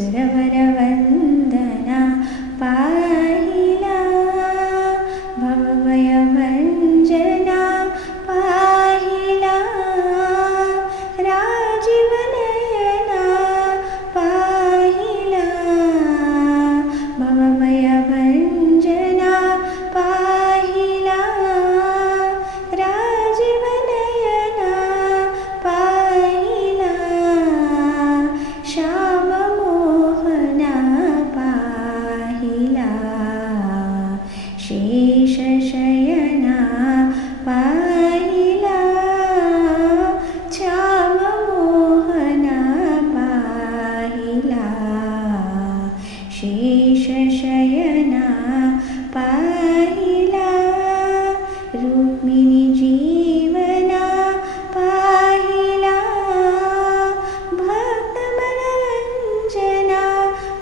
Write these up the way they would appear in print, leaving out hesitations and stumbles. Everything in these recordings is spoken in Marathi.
सुरवरवंदना पाहिला भवभयभंजना पाहिला राजीवनयना पाहिला भवभयभंजना पाहिला राजीवनयना पाहिला श्याममोहना पाहिला शेषशयना पाहिला श्याममोहना पाहिला शेषशयना पाहिला रुक्मिणी जीवना पाहिला भक्त मनरंजना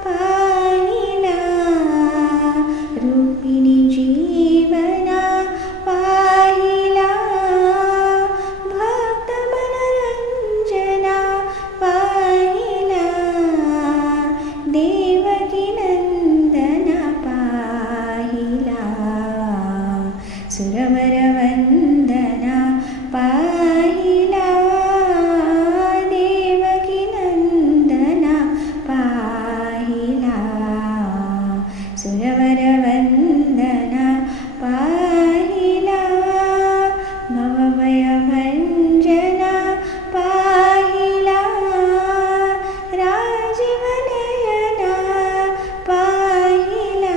पाहिला रुक्मिणी जीवना पाहिला भक्त मनरंजना पाहिला देवकी नंदना पाहिला सुरवरवंदना पाहिला देवकी नंदना पाहिला सुरवरवंदना पाहिला भवभयभंजना पाहिला राजीवनयना पाहिला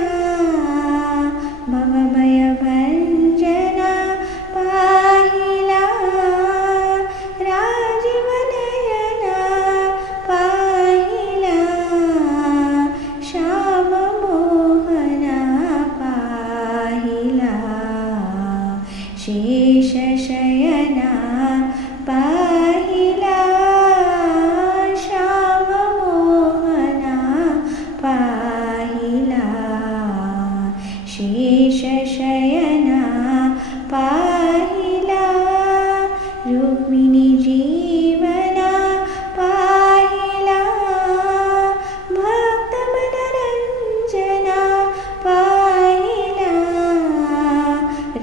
भवभयभंजना पाहिला राजीवनयना पाहिला श्याममोहना पाहिला शेषशयना पाहिला श्याममोहना पाहिला शेषशयना पाहिला रुक्मिणी जीवना पाहिला भक्त मनरंजना पाहिला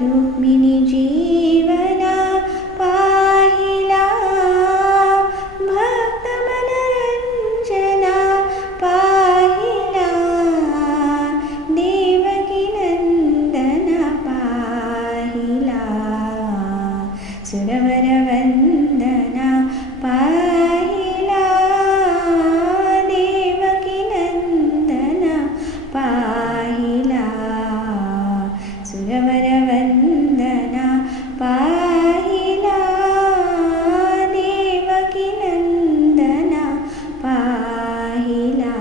रुक्मिणी जीवना पाहिला भक्त मनरंजना पाहिला देवकी नंदना पाहिला सुरवरवंदना पाहिला देवकी नंदना पाहिला सुरवरवंदना पाहिला देवकी नंदना पाहिला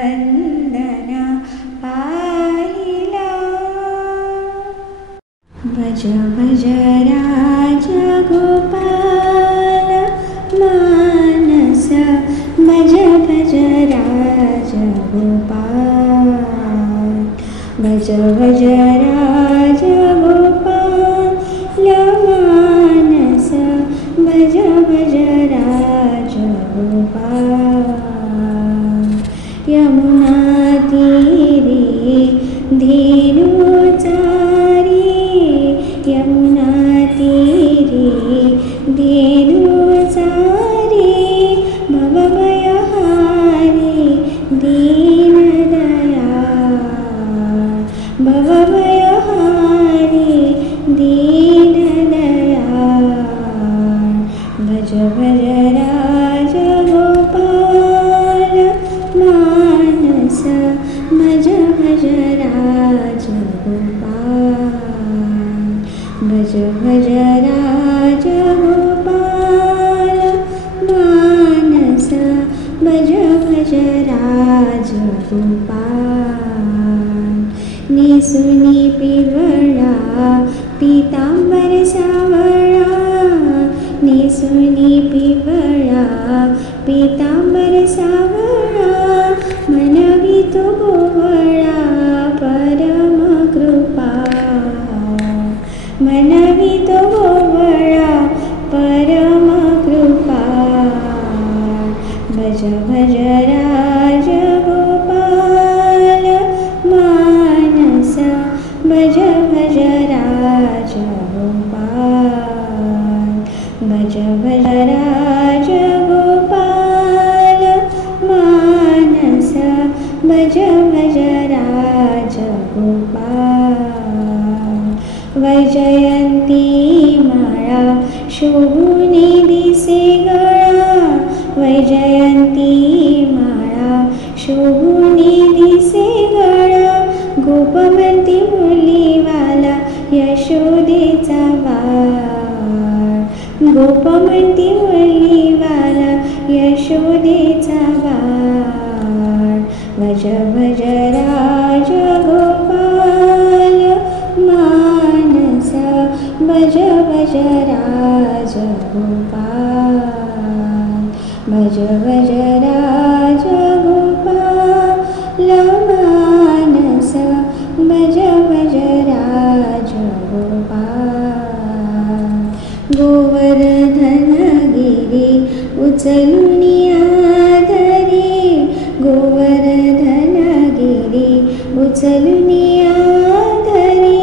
सुरवरवंदना पाहिला भज भज राजा गोपाल मानस भज भज राजा गोपाल भज भज राजा गोपाल मानस भज भज राजा गोपाल यमुना तीरे धेनु चारी यमुना तीरे धेनु चारी भवभयहारी दीनदयाळ भवभयहारी दीनदयाळ भज भज राजा गोपाल मानस भज भज राजा गोपाल भज भज राजा गोपाल मानस भज भज राजा गोपाल निसुनी पिवळा पीतांबर सावळा निसुनी पिवळा पीतांबर सावळा मनवी तो गोवळा परम कृपा मनवी तो गोवळा परम कृपा भज भज भज राजगोपाल मानस भज भज राजगोपाल भज भज राजगोपाल मानस भज भज राजगोपाल वैजयंती माळा शोभुनी दिसे गळा वैजयंती माळा शोभुनी दिसे गळा गोपवंती मुलीवाला यशोदेचा बाळ गोपवंती मुलीवाला यशोदेचा बाळ भज भज राजगोपाल मानस भज भज राजगोपाल भज भज राजगोपाल मानस भज भज राजगोपाल गोवर्धनगिरी उचलुनी आधरी गोवर्धनगिरी उचलुनी आधरी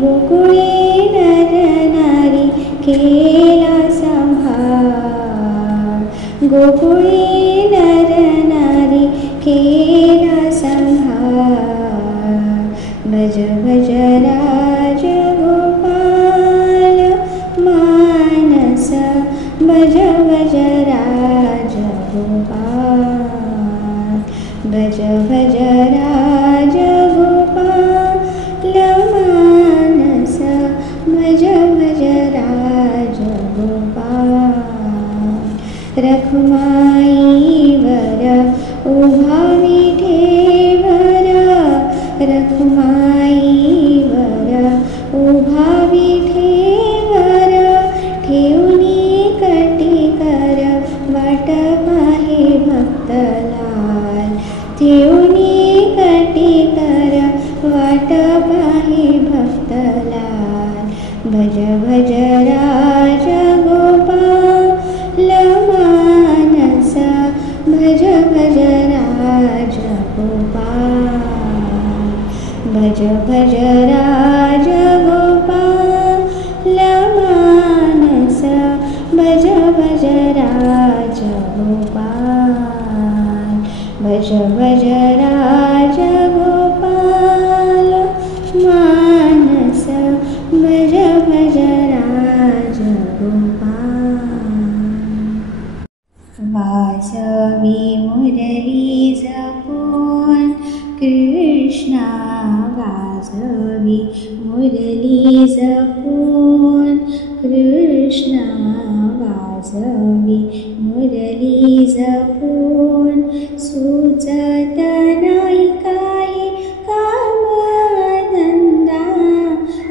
गोकुळे नर नारी केला संभाळ गोकुळे नर नारी केला संभाळ भज भज राजगोपाल मानस भज भज राजगोपाल भज भज राजगोपाल मानस भज भज राजगोपाल रखुमाईवर उभा विठेवर रखुमाईवर उभा विठेवर ठेवणी कटिकर वाट पाहे भक्तलाल ठेवणी कटिकर वाट पाहे भक्तलाल भज भज राजगोपाल मानस भज भज राजगोपाल भज भज राजगोपाल मानस भज भज राजगोपाल भज भज राजगोपाल मानस भज भज राजगोपाल वासवी मुरली जपून कृष्णा वासवी मुरली जपून कृष्णा वासवी मुरली जपून सुचत नाही काही कामधंदा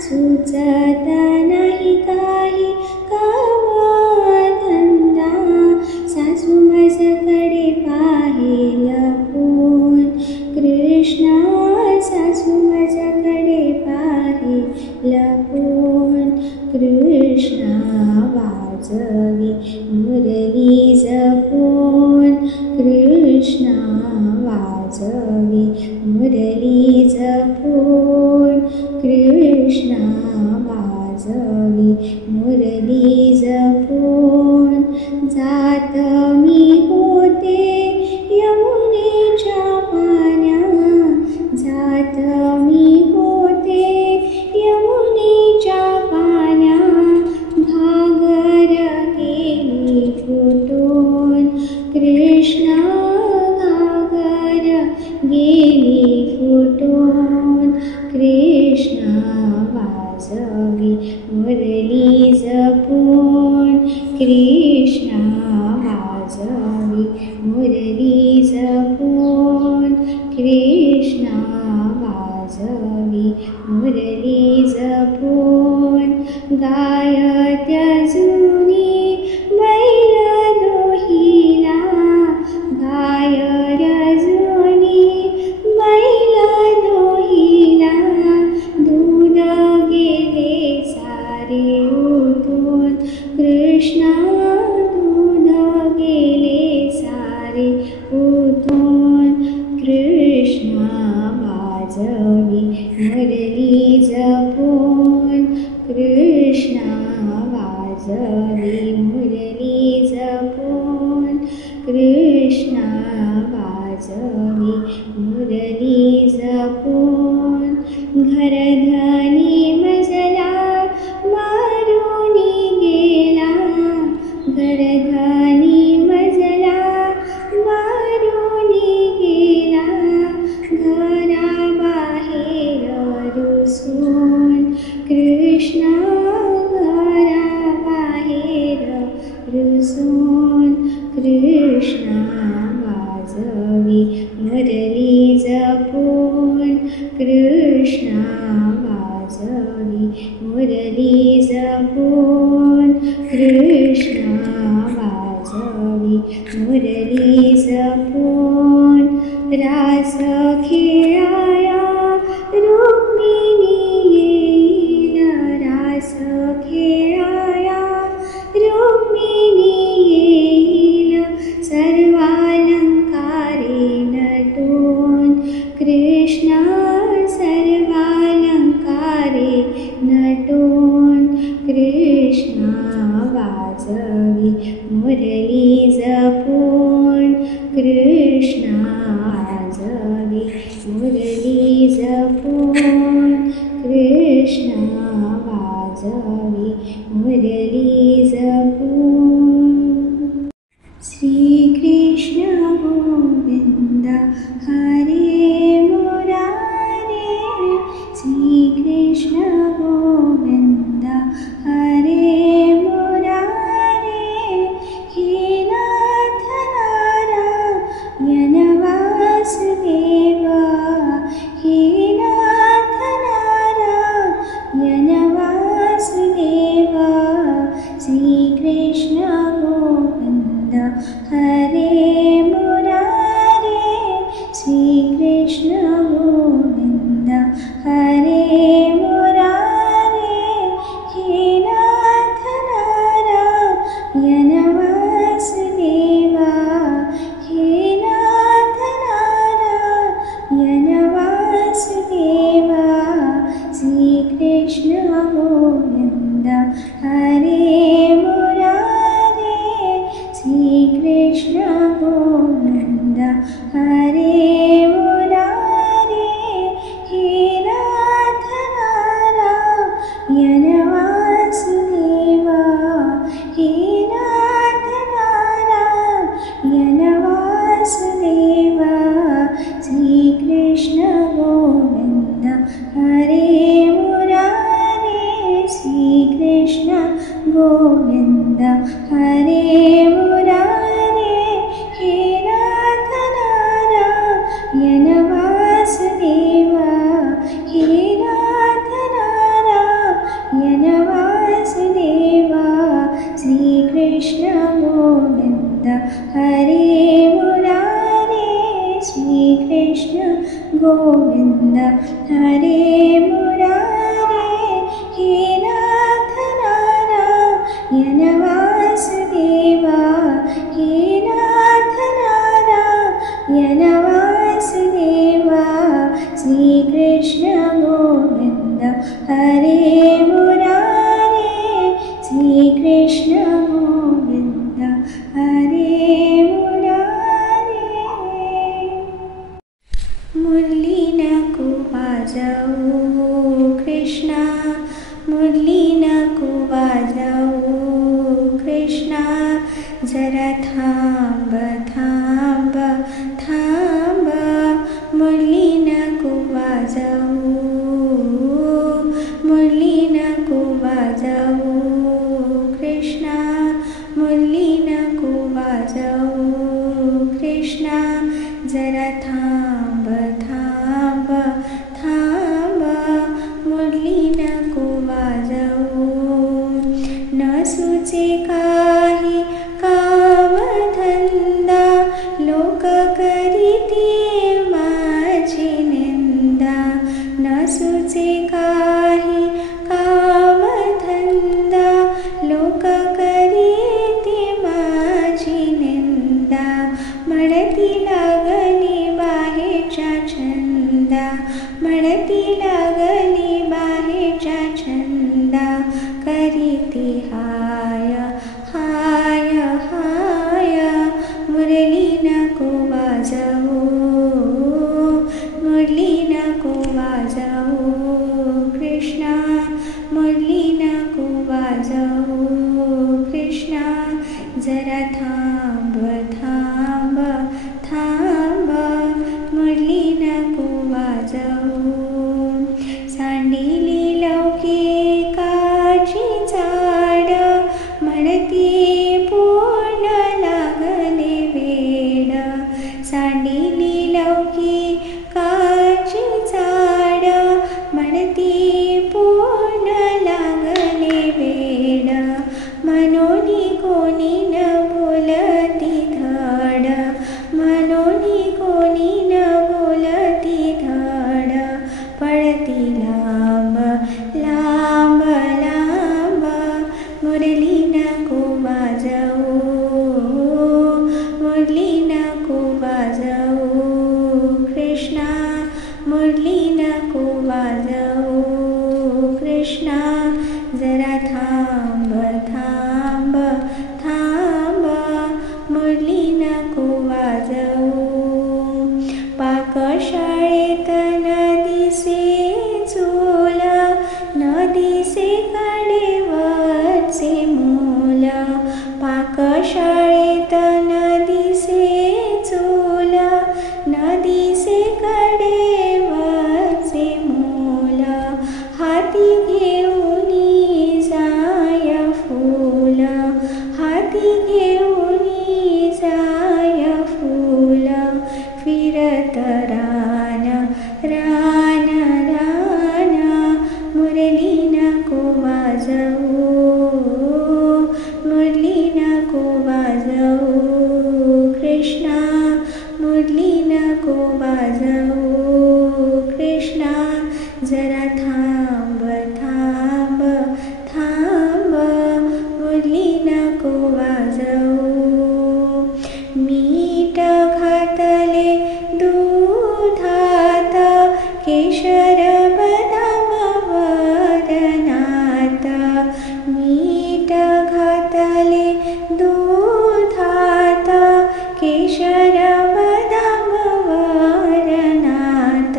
सुचत नाही काही कामधंदा सासू माझ्याकडे पाहे लपून कृष्णा सासू माझ्याकडे पाहे लपून कृष्णा वाजवी मुरली जपून कृष्णा वाजवी मुरली जपून कृष्णा वाजवी मुरली जपून जात मी होते यमुनेच्या पाण्या जात मी होते यमुनेच्या पाण्या घागर गेली फुटून कृष्णा घागर गेली फुटून कृष्णा वाजवी मुरली जपून कृष्णा वाजवी मुरली जपून कृष्णा वाजवी मुरली जपून गायत्या जुनी बैल दोहिला गायत्या जुनी बैल दोहिला दूध गेले सारे उठून कृष्णा दूध गेले सारे धनी मजला मारुनी गेला घराबाहेर रुसून कृष्णा घराबाहेर रुसून कृष्णा वाजवी मुरली जपून कृष्णा वाजवी मुरली जपून कृष्णा वाजवी मुरली जपून रास खेळाया रुक्मिणी येईल रास खेळाया रुक्मिणी येईल सर्वालंकारे नटून कृष्णा सर्वालंकारे नटून कृष्णा वाजवी मुरली जपून कृष्णा वाजवी मुरली जपून कृष्णा वाजवी मुरली जपून श्री कृष्ण गोविंद हरे मुरारे श्री कृष्ण गोविंद हरे मुरारे हे नाथ नारायण वासुदेव हे नाथ नारायण वासुदेव श्री कृष्ण गोविंद हरे मुरारे श्री कृष्ण गोविंद हरे मुरारे हे नाथ नारायण वासुदेव हे नाथ नारायण वासुदेव श्री कृष्ण गोविंद हरे मुरारे श्री कृष्ण गोविंद हरे मुरारे हे नाथ नारायण वासुदेव हे नाथ नारायण वासुदेव श्री कृष्ण गोविंद हरे मुरारे श्री कृष्ण गोविंद हरे मुरारे हे नाथ नारायण वासुदेव हे नाथ नारायण वासुदेव श्री कृष्ण गोविंद हरे मुरारे श्री कृष्ण गोविंद हरे मुरारे हे नाथ नारायण वासुदेव हे नाथ नारायण वासुदेव श्री कृष्ण गोविंद हरे मुरारे श्री कृष्ण गोविंद हरे मुरारे मुरली नको वाजवू कृष्णा मुरली नको वाजवू कृष्णा जरा थांब थांब थांब मुरली नको वाजवू मुरली नको वाजवू कृष्णा मुरली नको वाजवू कृष्णा जरा थांब थांब थांब मुरली नको वाजवू न सुचे काही कामधंदा थांब थांब थांब मुरली नको वाजवू. सांडिली लौकिकाची चाड म्हणती पूर्ण लागले वेड. सांडिली लौकिकाची चाड म्हणती पूर्ण लागले वेड. मनोनी कोणी न बोलती धड, मनोनी कोणी न बोलती धड. पळती लांब लांब लांब मुरली नको वाजवू. मुरली नको वाजवू कृष्णा, मुरली नको वाजवू कृष्णा. जरा थांब थांब थांब मुरली नको वाजवू. पाकशाळेत न दिसे चूल, न दिसे कडेवरचे मूल. पाकशाळेत न दिसे चूल, न दिसे कडेवरचे मूल. हाती घेऊनी जाय फूल, हाती घेऊनी जाय फूल. फिरत रान रान रान मुरली नको वाजवू. मुरली नको वाजवू कृष्णा, मुरली नको वाजवू कृष्णा. जरा थांब थांब थांब मुरली नको वाजवू. मीठ घातले दुधात, केशर बदाम वरणात. मीठ घातले दुधात, केशर बदाम वरणात.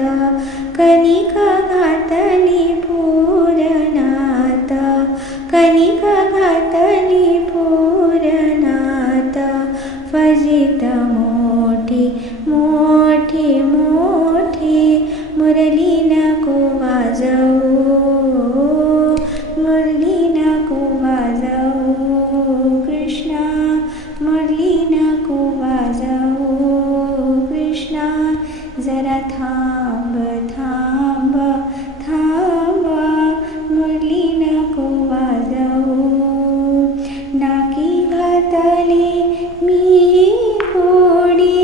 कणिक घातली पुरणात, कणिक घातली पुरणात. फजित मोठी मोठी मोठी मुरली नको वाजवू. मुरली नको वाजवू कृष्णा, मुरली नको वाजवू कृष्णा. जरा थांब थांब थांब मुरली नको वाजवू. नाकी घातली मी गोडी,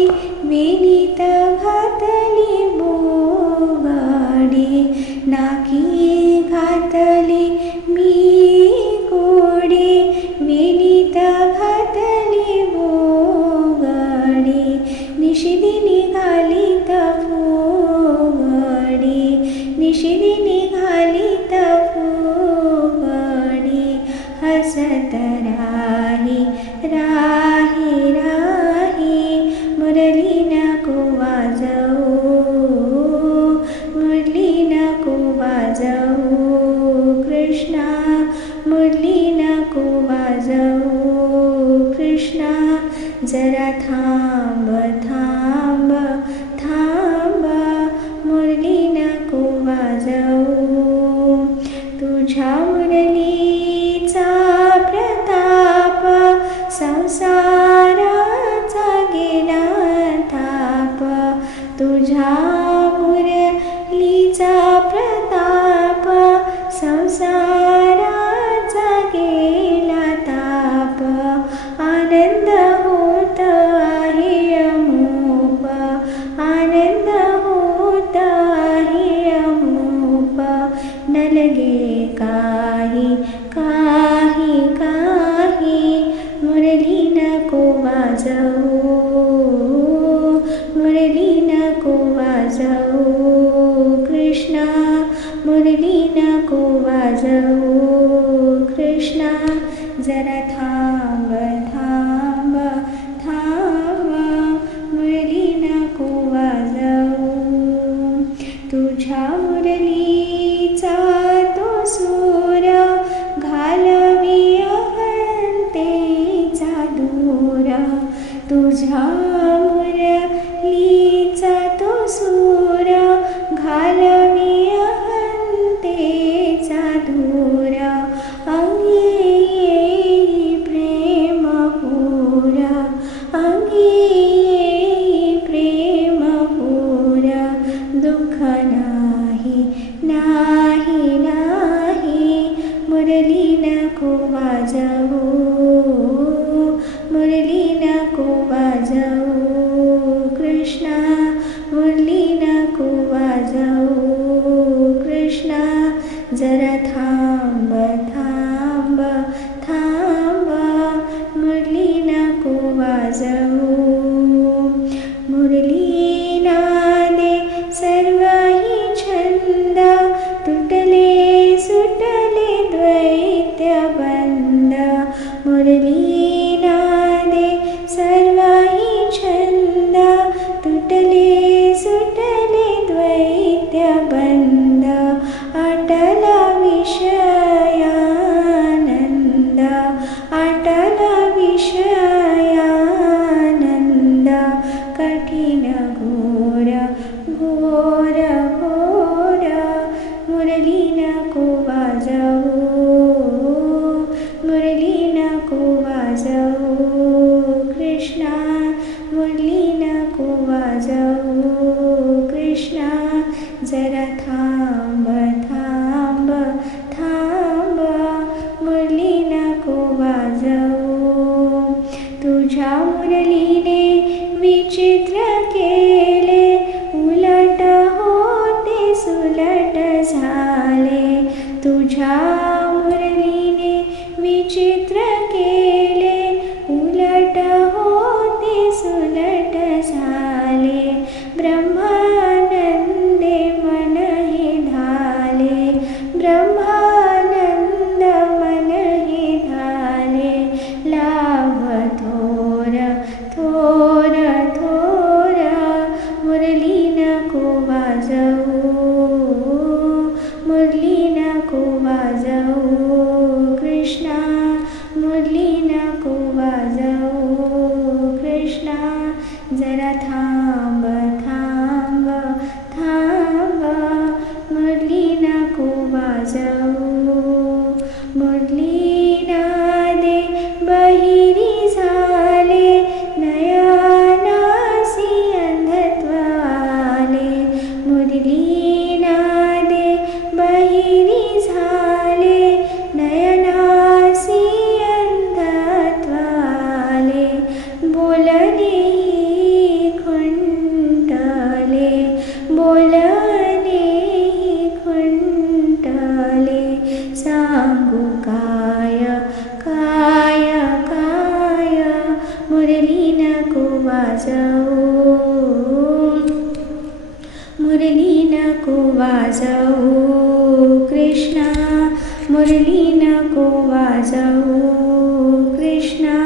वेणीत घातली बोगाडी. नाकी घातली मी गोडी, वेणीत घातली बोगाडी. निशिदी निघाली फुगडी, निशिदी निघाली फुगडी. हसत राही राही राही मुरली नको वाजवू. मुरली नको वाजवू कृष्णा, मुरली नको वाजवू कृष्णा. जरा थांब थांब थांब मुरली नको वाजवू. तुझ्या मुरलीचा प्रताप संसाराचा गेला ताप. तुझ्या मुरलीचा प्रताप संसाराचा गेला ताप. आनंद होत आहे अमूप, आनंद होत आहे अमूप. नलगे काही काही काही मुरली नको वाजवू. मुरली नको वाजवू कृष्णा, मुरली नको वाजवू कृष्णा. जरा थांब थांब थांब मुरली नको वाजवू. तुझ्या मुरलीचा तो सूर घालवी अहंतेचा दूर. तुझ्या मुरलीचा तो सूर घालवी अहंतेचा धूर अंगी येई प्रेम पूर अंगी येई प्रेम पूर दुःख नाही नाही नाही मुरली नको वाजवू मुरली नको वाजवू कृष्णा मुरली नको वाजवू कृष्णा जरा थांब थांब थांब मुरली नको वाजवू मुरली नादे सर्वही छंद तुटले सुटले द्वैत्य बंद मुरली नादे सर्वही छंद तुटले सुटले द्वैत्य बंद आटला विषयानंद आटला विषयानंद कठीण घोर घोर घोर मुरली नको वाजवू मुरली नको वाजवू कृष्णा मुरली नको वाजवू कृष्णा जरा थांब थांब थांब मुरली नको वाजवू तुझ्या मुरलीने विचित्र केले उलट होते सुलट झाले तुझ्या मुरलीने विचित्र केले उलट होते सुलट झाले ब्रह्मानंदे मन हे धाले ब्रह्मानंद मन हे धाले लाभ थोर थोर थोर मुरली नको वाजवू मुरली नको वाजवू कृष्णा मुरली नको वाजवू कृष्णा जरा थांब थांब थांब मुरली नको वाजवू मुरली नादे बहिरी झाले नयनासी अंधत्व आले मुरली नादे बहिरी झाले नयनासी अंधत्व आले बोलणे खुंटले बोलणे खुंटले सांगू काय काय काय मुरली नको वाजवू मुरली नको वाजवू कृष्णा मुरली नको वाजवू कृष्णा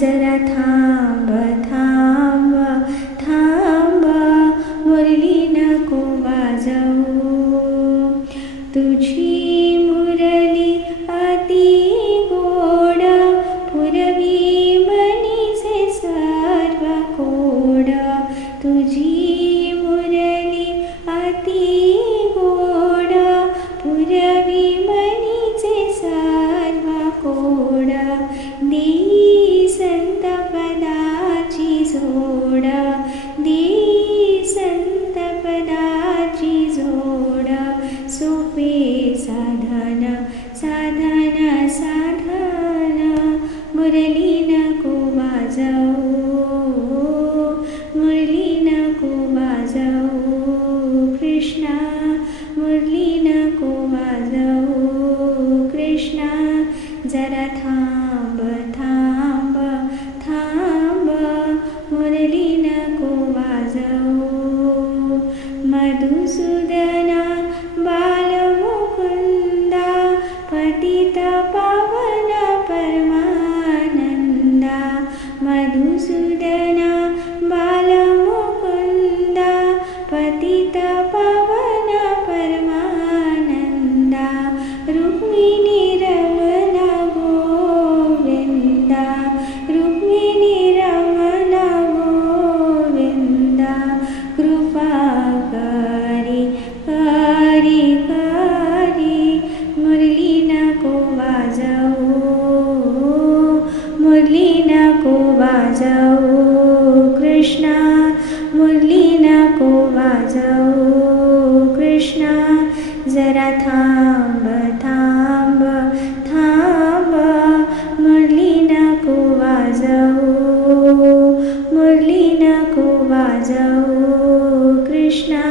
जरा थांब थांब थांब मुरली नको वाजवू तुझी मुरली अति गोड पुरवी मनीचे सर्व कोड तुझी मुरली अति गोड पुरवी मनीचे सर्व कोड देई संत पदाची जोड देई संत पदाची जोड सोपे साधन साधन साधन मुरली नको वाजवू मुरली नको वाजवू कृष्णा मुरली नको वाजवू कृष्णा जरा थांब थांब थांब मुरली नको वाजवू मधुसूदना बालमुकुंदा पतित पावन परमानंदा मधुसूदना बालमुकुंदा पतित पावन परमानंदा रुक्मिणी रमण गोविंदा रुक्मिणी रमण वाजवू कृष्णा, मुरली नको वाजवू कृष्णा, जरा थांब थांब थांब, मुरली नको वाजवू, मुरली नको वाजवू कृष्णा,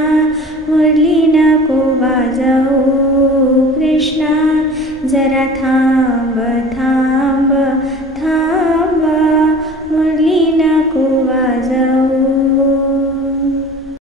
मुरली नको वाजवू कृष्णा, जरा थांब थांब